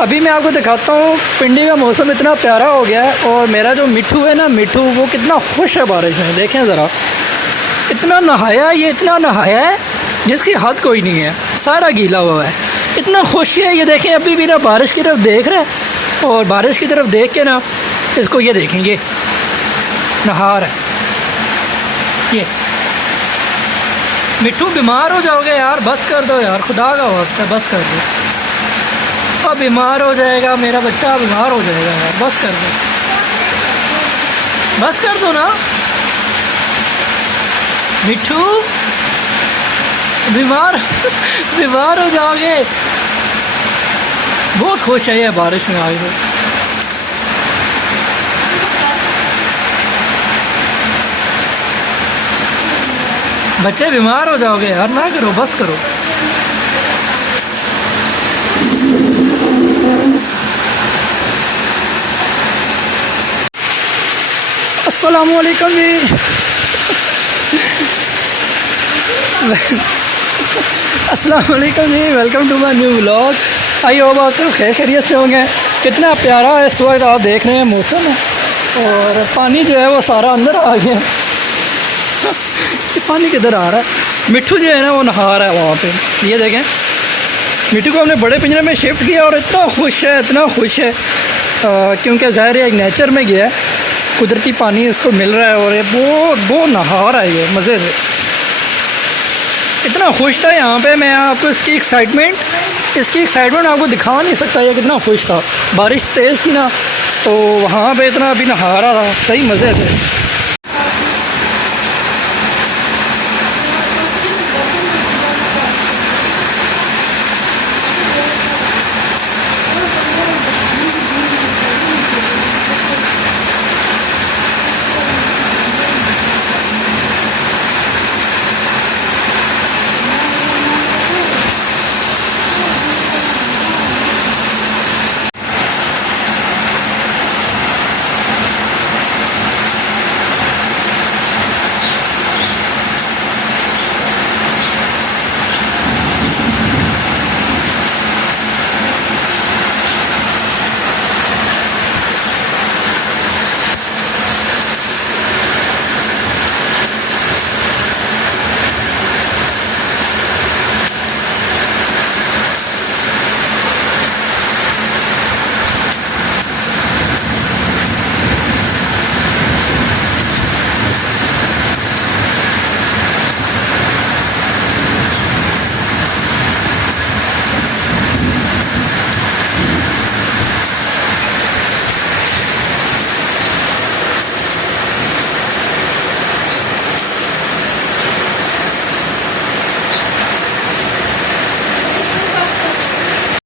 अभी मैं आपको दिखाता हूँ पिंडी का मौसम इतना प्यारा हो गया है और मेरा जो मिट्ठू है ना, मिट्ठू वो कितना खुश है बारिश में। देखें ज़रा, इतना नहाया, ये इतना नहाया है जिसकी हद कोई नहीं है, सारा गीला हुआ है, इतना खुश है। ये देखें अभी भी ना बारिश की तरफ देख रहे हैं और बारिश की तरफ देख के ना इसको ये देखेंगे नहा रहा है। ये मिट्ठू बीमार हो जाओगे यार, बस कर दो यार, खुदा का वास्ता बस कर दो। अब बीमार हो जाएगा मेरा बच्चा, बीमार हो जाएगा यार, बस कर दो, बस कर दो ना। मिट्ठू बीमार बीमार हो जाओगे। बहुत खुश है ये बारिश में आए हुए। बच्चे बीमार हो जाओगे यार, ना करो, बस करो। अस्सलामुअलैकुम जी। अस्सलामुअलैकुम जी, welcome to my new vlog. I hope आप सब खैरियत से होंगे। कितना प्यारा है इस वक्त आप देख रहे हैं मौसम है और पानी जो है वो सारा अंदर आ गया। पानी किधर आ रहा है? मिट्ठू जो है ना वो नहा रहा है वहाँ पे। ये देखें, मिट्ठू को हमने बड़े पिंजरे में शिफ्ट किया और इतना खुश है, इतना खुश है क्योंकि ज़ाहिर है एक नेचर में गया है, कुदरती पानी इसको मिल रहा है और ये बहुत नहा रहा है ये मज़े से। इतना खुश था यहाँ पे, मैं आपको इसकी एक्साइटमेंट आपको दिखा नहीं सकता ये कितना खुश था। बारिश तेज़ थी ना तो वहाँ पे इतना अभी नहा रहा था, सही मज़े थे।